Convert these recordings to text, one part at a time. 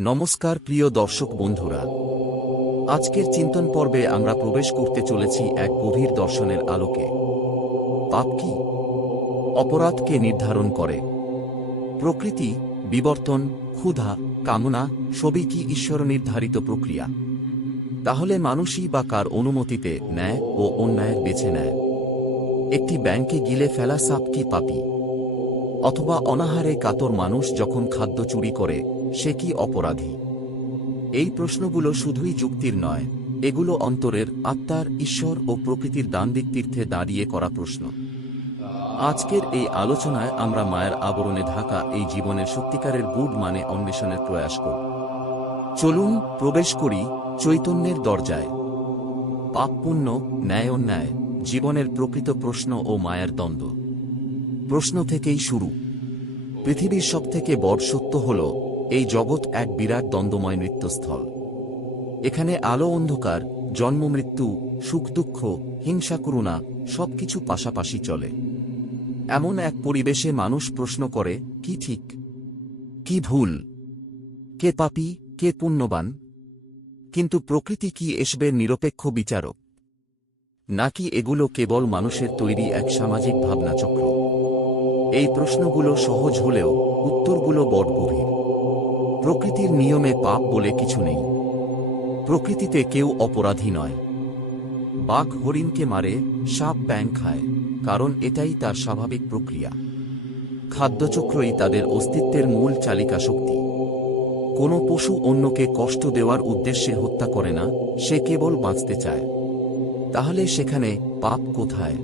নমস্কার প্রিয় দর্শক বন্ধুরা। আজকের চিন্তন পর্বে আমরা প্রবেশ করতে চলেছি এক গভীর দর্শনের আলোকে। পাপ কি? অপরাধকে নির্ধারণ করে। প্রকৃতি, বিবর্তন, ক্ষুধা, কামনা, সবই কি ঈশ্বর নির্ধারিত প্রক্রিয়া? তাহলে মানুষই বা কার অনুমতিতে ন্যায় ও অন্যায় বেছে নেয়? একটি ব্যাংকে গিলে ফেলা সাপ কি পাপি? অথবা অনাহারে কাতর মানুষ যখন খাদ্য চুরি করে সে কি অপরাধী? এই প্রশ্নগুলো শুধুই যুক্তির নয়, এগুলো অন্তরের আত্মার, ঈশ্বর ও প্রকৃতির দান্দিক তীর্থে দাঁড়িয়ে করা প্রশ্ন। আজকের এই আলোচনায় আমরা মায়ের আবরণে ঢাকা এই জীবনের সত্যিকারের গুড মানে অন্বেষণের প্রয়াস করব। চলুন প্রবেশ করি চৈতন্যের দরজায়। পাপ পুণ্য, ন্যায় অন্যায়, জীবনের প্রকৃত প্রশ্ন ও মায়ের দ্বন্দ্ব। প্রশ্ন থেকেই শুরু। পৃথিবীর সবথেকে বড় সত্য হল এই জগৎ এক বিরাট দ্বন্দ্বময় নৃত্যস্থল। এখানে আলো অন্ধকার, জন্ম মৃত্যু, সুখ দুঃখ, হিংসা করুণা, সবকিছু পাশাপাশি চলে। এমন এক পরিবেশে মানুষ প্রশ্ন করে, কি ঠিক? কি ভুল? কে পাপী? কে পুণ্যবান? কিন্তু প্রকৃতি কি এসবে নিরপেক্ষ বিচারক? নাকি এগুলো কেবল মানুষের তৈরি এক সামাজিক ভাবনাচক্র? এই প্রশ্নগুলো সহজ হলেও উত্তরগুলো বড় গভীর। প্রকৃতির নিয়মে পাপ বলে কিছু নেই। প্রকৃতিতে কেউ অপরাধী নয়। বাঘ হরিণকে মারে, সাপ ব্যাং খায়, কারণ এটাই তার স্বাভাবিক প্রক্রিয়া। খাদ্যচক্রই তাদের অস্তিত্বের মূল চালিকা শক্তি। কোনো পশু অন্যকে কষ্ট দেওয়ার উদ্দেশ্যে হত্যা করে না, সে কেবল বাঁচতে চায়। তাহলে সেখানে পাপ কোথায়?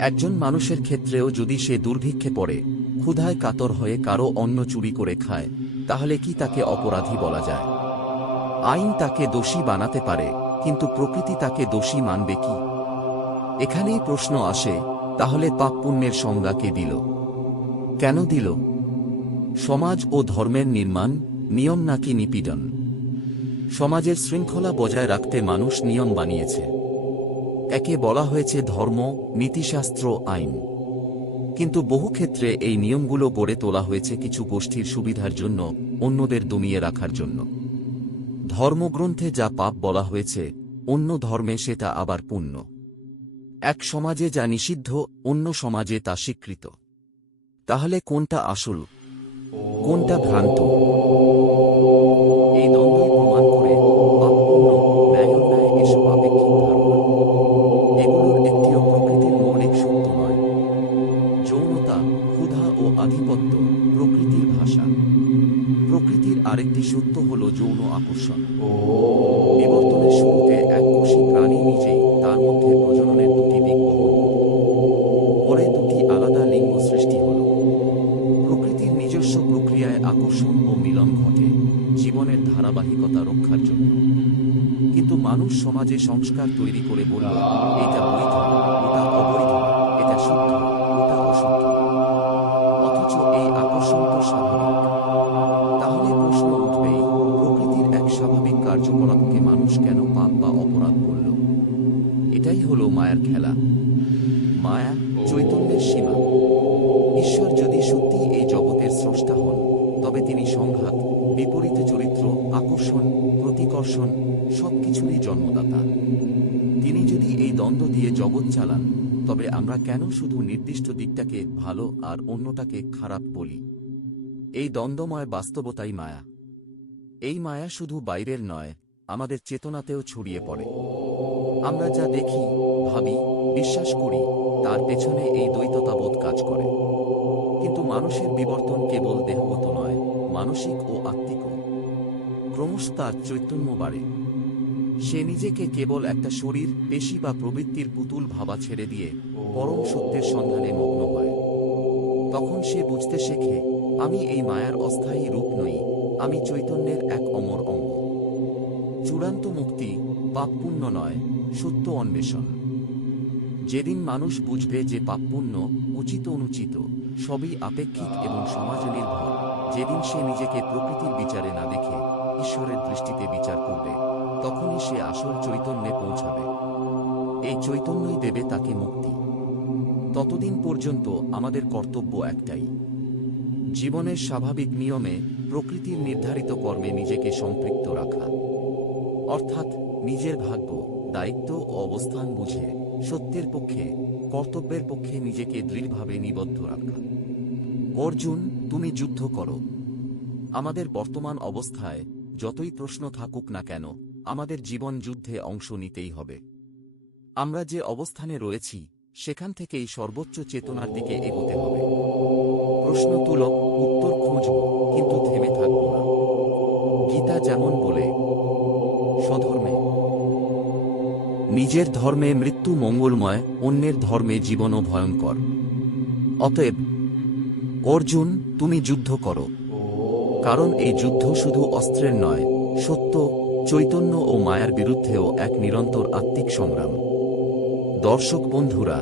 একজন মানুষের ক্ষেত্রেও যদি সে দুর্ভিক্ষে পড়ে, ক্ষুধায় কাতর হয়ে কারও অন্ন চুরি করে খায় তাহলে কি তাকে অপরাধী বলা যায়? আইন তাকে দোষী বানাতে পারে, কিন্তু প্রকৃতি তাকে দোষী মানবে কি? এখানেই প্রশ্ন আসে, তাহলে পাপ পুণ্যের সংজ্ঞা কে দিল? কেন দিল? সমাজ ও ধর্মের নির্মাণ, নিয়ম নাকি নিপীড়ন? সমাজের শৃঙ্খলা বজায় রাখতে মানুষ নিয়ম বানিয়েছে। একে বলা হয়েছে ধর্ম, নীতিশাস্ত্র, আইন। কিন্তু বহু ক্ষেত্রে এই নিয়মগুলো গড়ে তোলা হয়েছে কিছু গোষ্ঠীর সুবিধার জন্য, অন্যদের দমিয়ে রাখার জন্য। ধর্মগ্রন্থে যা পাপ বলা হয়েছে, অন্য ধর্মে সেটা আবার পুণ্য। এক সমাজে যা নিষিদ্ধ, অন্য সমাজে তা স্বীকৃত। তাহলে কোনটা আসল? কোনটা ভ্রান্ত? রক্ষার জন্য। কিন্তু মানুষ সমাজে সংস্কার তৈরি করে বলল, এটা বৈধ ওটা অবৈধ, এটা শুদ্ধ ওটা অশুদ্ধ অথচ এই আকর্ষণ তো স্বাভাবিক। তাহলে প্রশ্ন উঠবেই, প্রকৃতির এক স্বাভাবিক কার্যকলাপকে মানুষ কেন পাপ বা অপরাধ বলল? এটাই হলো মায়ার খেলা। মায়া চৈতন্যের সীমা। ঈশ্বর যদি সত্যি এই জগতের স্রষ্টা হন, তবে তিনি সংঘাত বিপরীত চরিত্র, আকর্ষণ, প্রতিকর্ষণ সবকিছুরই জন্মদাতা। তিনি যদি এই দ্বন্দ্ব দিয়ে জগৎ চালান, তবে আমরা কেন শুধু নির্দিষ্ট দিকটাকে ভালো আর অন্যটাকে খারাপ বলি? এই দ্বন্দ্বময় বাস্তবতাই মায়া। এই মায়া শুধু বাইরের নয়, আমাদের চেতনাতেও ছড়িয়ে পড়ে। আমরা যা দেখি, ভাবি, বিশ্বাস করি, তার পেছনে এই দ্বৈততাবোধ কাজ করে। কিন্তু মানুষের বিবর্তন কেবল দেহগত নয় মানসিক ও আত্মিকও ক্রমশ তার চৈতন্য বাড়ে। সে নিজেকে কেবল একটা শরীর, পেশি বা প্রবৃত্তির পুতুল ভাবা ছেড়ে দিয়ে পরম সত্যের সন্ধানে মগ্ন হয়। তখন সে বুঝতে শেখে, আমি এই মায়ার অস্থায়ী রূপ নই, আমি চৈতন্যের এক অমর অঙ্গ। চূড়ান্ত মুক্তি পাপ পুণ্য নয়, সত্য অন্বেষণ। যেদিন মানুষ বুঝবে যে পাপ পুণ্য উচিত অনুচিত সবই আপেক্ষিক এবং সমাজ নির্ভর। যেদিন সে নিজেকে প্রকৃতির বিচারে না দেখে, ঈশ্বরের দৃষ্টিতে বিচার করবে, তখনই সে আসল চৈতন্যে পৌঁছাবে। এই চৈতন্যই দেবে তাকে মুক্তি। ততদিন পর্যন্ত আমাদের কর্তব্য একটাই। জীবনের স্বাভাবিক নিয়মে প্রকৃতির নির্ধারিত কর্মে নিজেকে সম্পৃক্ত রাখা। অর্থাৎ নিজের ভাগ্য, দায়িত্ব ও অবস্থান বুঝে সত্যের পক্ষে কর্তব্যের পক্ষে নিজেকে দৃঢ়ভাবে নিবদ্ধ রাখা। অর্জুন, তুমি যুদ্ধ করো। আমাদের বর্তমান অবস্থায় যতই প্রশ্ন থাকুক না কেন, আমাদের জীবন যুদ্ধে অংশ নিতেই হবে। আমরা যে অবস্থানে রয়েছি, সেখান থেকেই সর্বোচ্চ চেতনার দিকে এগোতে হবে। প্রশ্ন তুলক উত্তর খুঁজব নিজের ধর্মে মৃত্যু মঙ্গলময়, অন্যের ধর্মে জীবনও ভয়ঙ্কর। অতএব, অর্জুন, তুমি যুদ্ধ করো। কারণ এই যুদ্ধ শুধু অস্ত্রের নয়, সত্য, চৈতন্য ও মায়ার বিরুদ্ধেও এক নিরন্তর আত্মিক সংগ্রাম। দর্শক বন্ধুরা,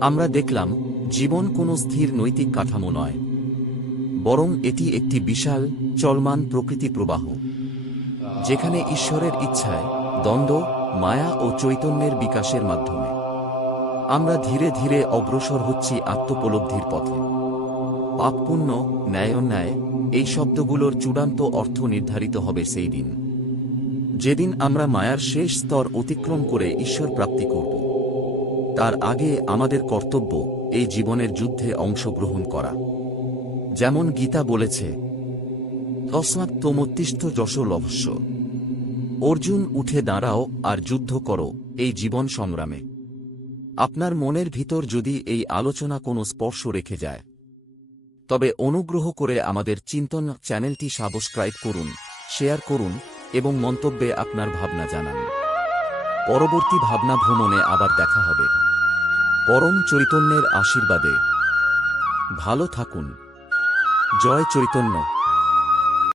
আমরা দেখলাম, জীবন কোনো স্থির নৈতিক কাঠামো নয়। বরং এটি একটি বিশাল, চলমান প্রকৃতি প্রবাহ। যেখানে ঈশ্বরের ইচ্ছায়, দ্বন্দ্ব মায়া ও চৈতন্যের বিকাশের মাধ্যমে। আমরা ধীরে ধীরে অগ্রসর হচ্ছি আত্মোপলব্ধির পথে। পাপ পুণ্য ন্যায় অন্যায় এই শব্দগুলোর চূড়ান্ত অর্থ নির্ধারিত হবে সেই দিন। যেদিন আমরা মায়ার শেষ স্তর অতিক্রম করে ঈশ্বর প্রাপ্তি করব। তার আগে আমাদের কর্তব্য এই জীবনের যুদ্ধে অংশগ্রহণ করা। যেমন গীতা বলেছে তস্মাৎ তোমোত্তিষ্ঠ যশ লভস্য অর্জুন, উঠে দাঁড়াও আর যুদ্ধ করো, এই জীবন সংগ্রামে। আপনার মনের ভিতর যদি এই আলোচনা কোনো স্পর্শ রেখে যায়। তবে অনুগ্রহ করে আমাদের চিন্তন চ্যানেলটি সাবস্ক্রাইব করুন, শেয়ার করুন এবং মন্তব্যে আপনার ভাবনা জানান। পরবর্তী ভাবনা ভ্রমণে আবার দেখা হবে। পরম চৈতন্যের আশীর্বাদে। ভালো থাকুন। জয় চৈতন্য।